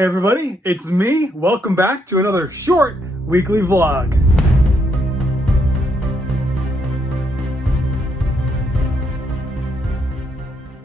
Hey everybody, it's me. Welcome back to another short weekly vlog.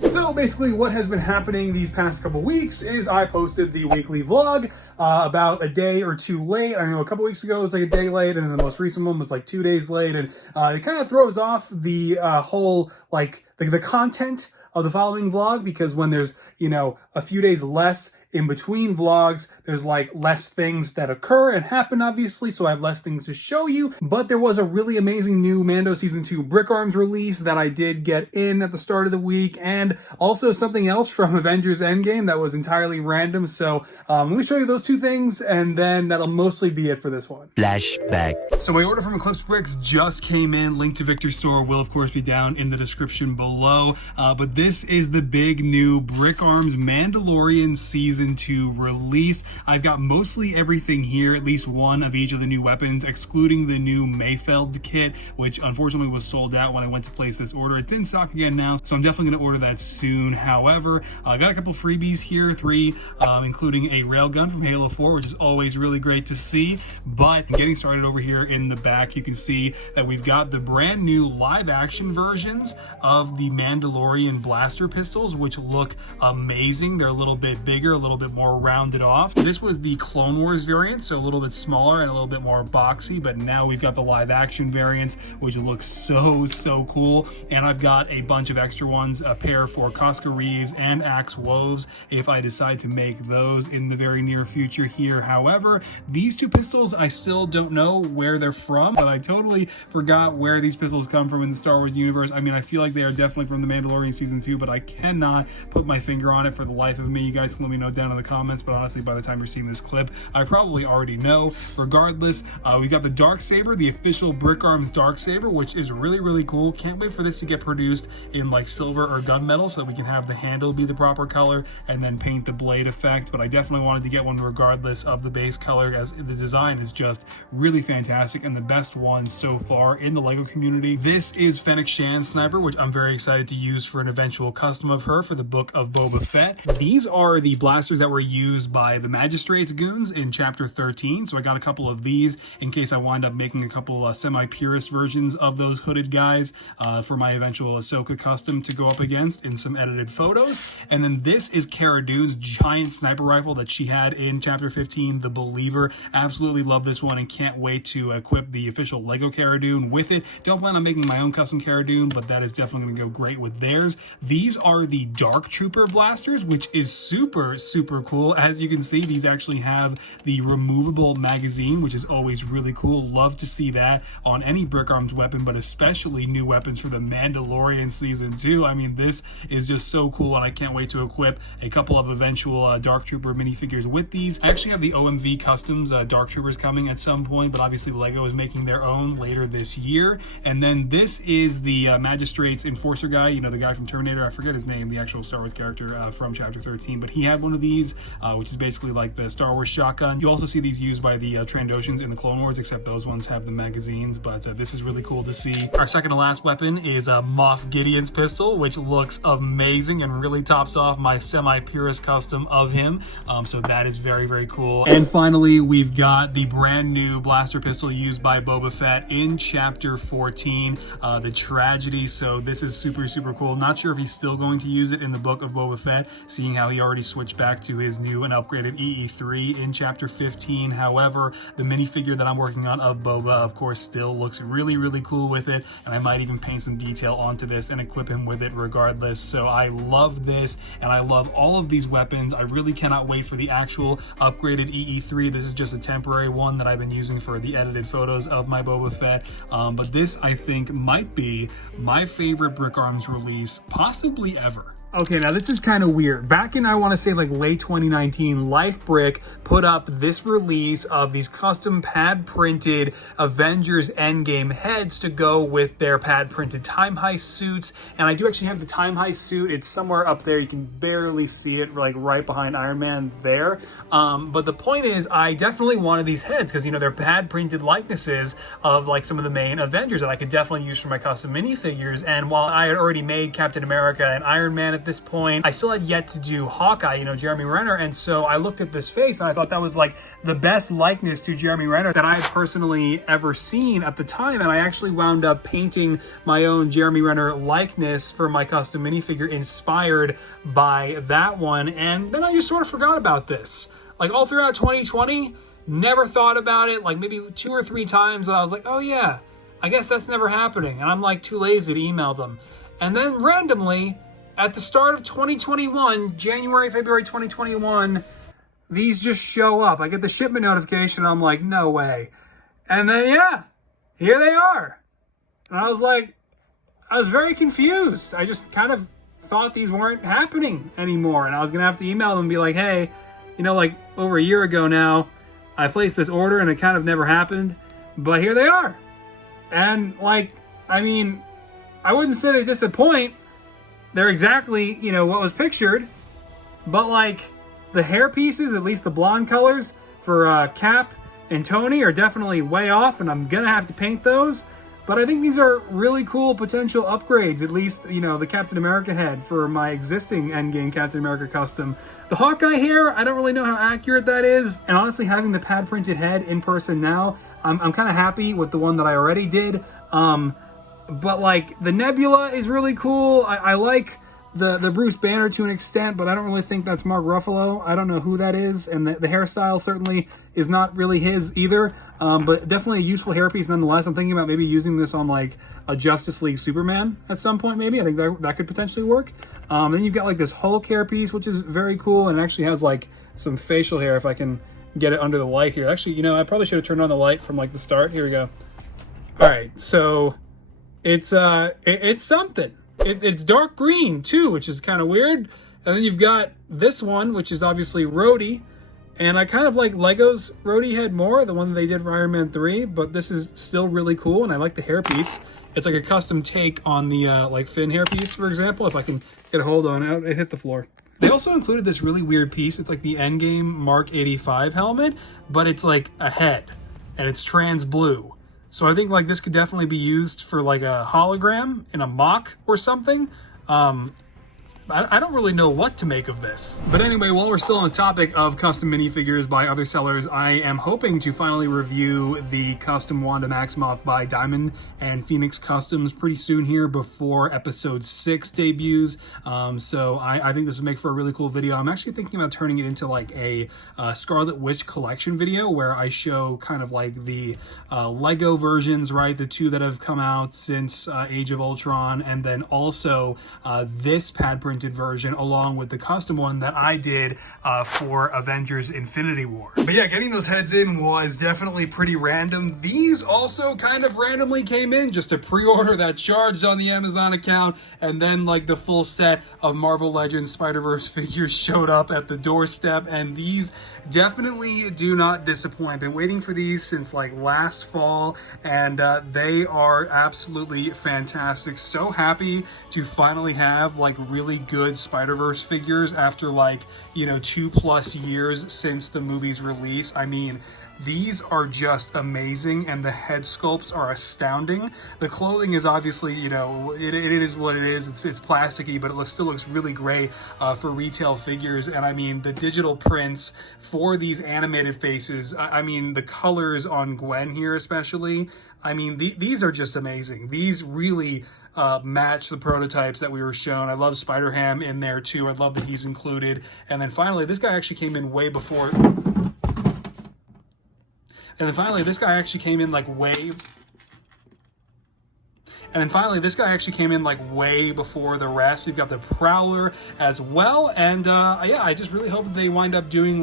So basically what has been happening these past couple weeks is I posted the weekly vlog about a day or two late. I know a couple weeks ago it was like a day late, and then the most recent one was like 2 days late, and it kind of throws off the whole like the content of the following vlog, because when there's, you know, a few days less in between vlogs, there's like less things that occur and happen, obviously, so I have less things to show you. But there was a really amazing new Mando Season 2 BrickArms release that I did get in at the start of the week, and also something else from Avengers Endgame that was entirely random. So let me show you those two things, and then that'll mostly be it for this one. Flashback. So my order from Eclipse Bricks just came in. Link to Victor's store will, of course, be down in the description below. But this is the big new BrickArms Mandalorian Season 2 release. I've got mostly everything here, at least one of each of the new weapons, excluding the new Mayfeld kit, which unfortunately was sold out when I went to place this order. It's in stock again now, so I'm definitely going to order that soon. However, I got a couple freebies here, three, including a railgun from Halo 4, which is always really great to see. But getting started over here in the back, you can see that we've got the brand new live action versions of the Mandalorian blaster pistols, which look amazing. They're a little bit bigger, a little bit more rounded off. This was the Clone Wars variant, so a little bit smaller and a little bit more boxy, but now we've got the live action variants, which looks so cool. And I've got a bunch of extra ones, a pair for Cosca Reeves and Axe Woves, if I decide to make those in the very near future here. However, these two pistols, I still don't know where they're from, but I totally forgot where these pistols come from in the Star Wars universe. I mean, I feel like they are definitely from the Mandalorian Season 2, but I cannot put my finger on it for the life of me. You guys can let me know down in the comments, but honestly, by the time you're seeing this clip, I probably already know. Regardless, we got the Darksaber, the official BrickArms Darksaber, which is really cool. Can't wait for this to get produced in like silver or gunmetal so that we can have the handle be the proper color and then paint the blade effect. But I definitely wanted to get one regardless of the base color, as the design is just really fantastic and the best one so far in the LEGO community. This is Fennec Shan's sniper, which I'm very excited to use for an eventual custom of her for the Book of Boba Fett. These are the blasters that were used by the Magistrate's goons in Chapter 13, so I got a couple of these in case I wind up making a couple semi-purist versions of those hooded guys for my eventual Ahsoka custom to go up against in some edited photos. And then this is Cara Dune's giant sniper rifle that she had in Chapter 15, The Believer. Absolutely love this one and can't wait to equip the official LEGO Cara Dune with it. Don't plan on making my own custom Cara Dune, but that is definitely going to go great with theirs. These are the Dark Trooper blasters, which is super cool. As you can see, these actually have the removable magazine, which is always really cool. Love to see that on any BrickArms weapon, but especially new weapons for the Mandalorian Season 2. I mean, this is just so cool, and I can't wait to equip a couple of eventual Dark Trooper minifigures with these. I actually have the OMV Customs Dark Troopers coming at some point, but obviously LEGO is making their own later this year. And then this is the Magistrate's Enforcer guy, you know, the guy from Terminator. I forget his name, the actual Star Wars character from Chapter 13, but he had one of these, which is basically like the Star Wars shotgun. You also see these used by the Trandoshans in the Clone Wars, except those ones have the magazines, but this is really cool to see. Our second to last weapon is Moff Gideon's pistol, which looks amazing and really tops off my semi-purist custom of him, so that is very cool. And finally, we've got the brand new blaster pistol used by Boba Fett in Chapter 14, the Tragedy. So this is super cool. Not sure if he's still going to use it in the Book of Boba Fett, seeing how he already switched back to his new and upgraded EE3 in Chapter 15. However, the minifigure that I'm working on of Boba, of course, still looks really cool with it, and I might even paint some detail onto this and equip him with it regardless. So I love this, and I love all of these weapons. I really cannot wait for the actual upgraded EE3. This is just a temporary one that I've been using for the edited photos of my Boba Fett, but this I think might be my favorite BrickArms release possibly ever. Okay, now this is kind of weird. Back in, I want to say like late 2019, LifeBrick put up this release of these custom pad printed Avengers Endgame heads to go with their pad printed Time Heist suits. And I do actually have the Time Heist suit. It's somewhere up there. You can barely see it, like right behind Iron Man there. But the point is, I definitely wanted these heads because, you know, they're pad printed likenesses of like some of the main Avengers that I could definitely use for my custom minifigures. And while I had already made Captain America and Iron Man at at this point, I still had yet to do Hawkeye, Jeremy Renner. And so I looked at this face and I thought that was like the best likeness to Jeremy Renner that I had personally ever seen at the time. And I actually wound up painting my own Jeremy Renner likeness for my custom minifigure inspired by that one. And then I just sort of forgot about this. Like all throughout 2020, never thought about it, like maybe 2 or 3 times, and I was like, oh yeah, I guess that's never happening. And I'm like too lazy to email them. And then randomly, at the start of 2021, January, February 2021, these just show up. I get the shipment notification, and I'm like, no way. And then, yeah, here they are. And I was very confused. I just kind of thought these weren't happening anymore. And I was going to have to email them and be like, hey, like over a year ago now, I placed this order and it kind of never happened, but here they are. And I wouldn't say they disappoint. They're exactly, what was pictured, but the hair pieces, at least the blonde colors for Cap and Tony, are definitely way off, and I'm gonna have to paint those. But I think these are really cool potential upgrades, at least, the Captain America head for my existing Endgame Captain America custom. The Hawkeye hair, I don't really know how accurate that is. And honestly, having the pad printed head in person now, I'm kind of happy with the one that I already did. But the Nebula is really cool. I like the Bruce Banner to an extent, but I don't really think that's Mark Ruffalo. I don't know who that is. And the hairstyle certainly is not really his either. But definitely a useful hairpiece nonetheless. I'm thinking about maybe using this on a Justice League Superman at some point, maybe. I think that could potentially work. Then you've got this Hulk hairpiece, which is very cool, and it actually has some facial hair if I can get it under the light here. Actually, I probably should have turned on the light from the start. Here we go. All right, so it's something. It's dark green too, which is kind of weird. And then you've got this one, which is obviously Rhodey. And I kind of like Lego's Rhodey head more, the one that they did for Iron Man 3, but this is still really cool, and I like the hairpiece. It's like a custom take on the Finn hairpiece, for example. If I can get a hold on it, it hit the floor. They also included this really weird piece. It's like the Endgame Mark 85 helmet, but it's like a head, and it's trans blue. So I think this could definitely be used for a hologram in a mock or something. I don't really know what to make of this. But anyway, while we're still on the topic of custom minifigures by other sellers, I am hoping to finally review the custom Wanda Maximoff by Diamond and Phoenix Customs pretty soon here before episode 6 debuts. So I think this would make for a really cool video. I'm actually thinking about turning it into a Scarlet Witch collection video where I show kind of the Lego versions, right? The 2 that have come out since Age of Ultron, and then also this pad print version along with the custom one that I did for Avengers Infinity War. But yeah, getting those heads in was definitely pretty random. These also kind of randomly came in, just a pre-order that charged on the Amazon account, and then the full set of Marvel Legends Spider-Verse figures showed up at the doorstep, and these definitely do not disappoint. I've been waiting for these since last fall, and they are absolutely fantastic. So happy to finally have really good Spider-Verse figures after 2+ years since the movie's release. I mean, these are just amazing, and the head sculpts are astounding. The clothing is obviously, it is what it is. It's plasticky, but it still looks really great for retail figures. And I mean, the digital prints for these animated faces, I mean, the colors on Gwen here especially, I mean, these are just amazing. These really match the prototypes that we were shown. I love Spider-Ham in there too. I love that he's included. And then finally, this guy actually came in way before... And then finally, this guy actually came in way before the rest. We've got the Prowler as well. And yeah, I just really hope that they wind up doing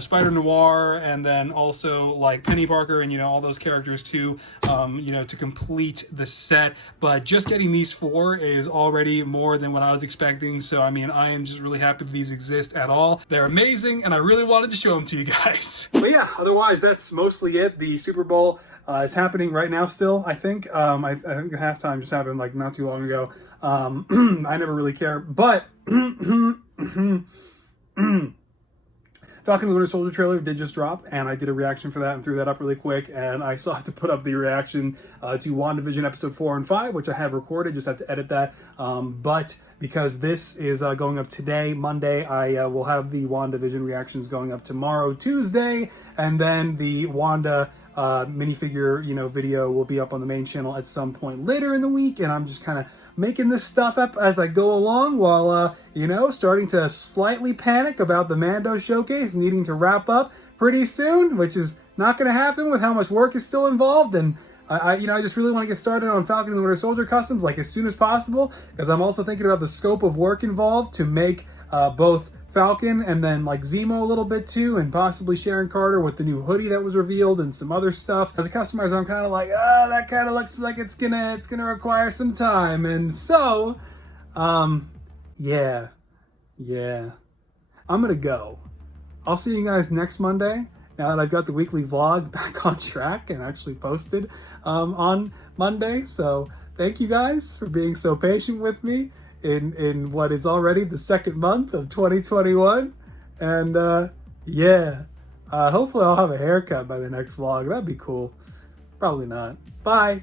Spider-Noir, and then also Penny Parker and, all those characters too, to complete the set. But just getting these 4 is already more than what I was expecting. So, I mean, I am just really happy that these exist at all. They're amazing, and I really wanted to show them to you guys. But yeah, otherwise, that's mostly it. The Super Bowl is happening right now still, I think. I think halftime just happened not too long ago. I never really care. But the Falcon and the Winter Soldier trailer did just drop, and I did a reaction for that and threw that up really quick, and I still have to put up the reaction to WandaVision episode 4 and 5, which I have recorded, just have to edit that. But because this is going up today, Monday, I will have the WandaVision reactions going up tomorrow, Tuesday, and then the Wanda minifigure, video will be up on the main channel at some point later in the week, and I'm just kind of making this stuff up as I go along while, starting to slightly panic about the Mando showcase needing to wrap up pretty soon, which is not going to happen with how much work is still involved. And I just really want to get started on Falcon and the Winter Soldier customs like as soon as possible, because I'm also thinking about the scope of work involved to make both Falcon and then like Zemo a little bit too, and possibly Sharon Carter with the new hoodie that was revealed and some other stuff. As a customizer, I'm kind of like, that kind of looks like it's gonna require some time, and so, yeah, I'm gonna go. I'll see you guys next Monday. Now that I've got the weekly vlog back on track and actually posted on Monday, so thank you guys for being so patient with me in what is already the second month of 2021, and hopefully I'll have a haircut by the next vlog. That'd be cool. Probably not. Bye.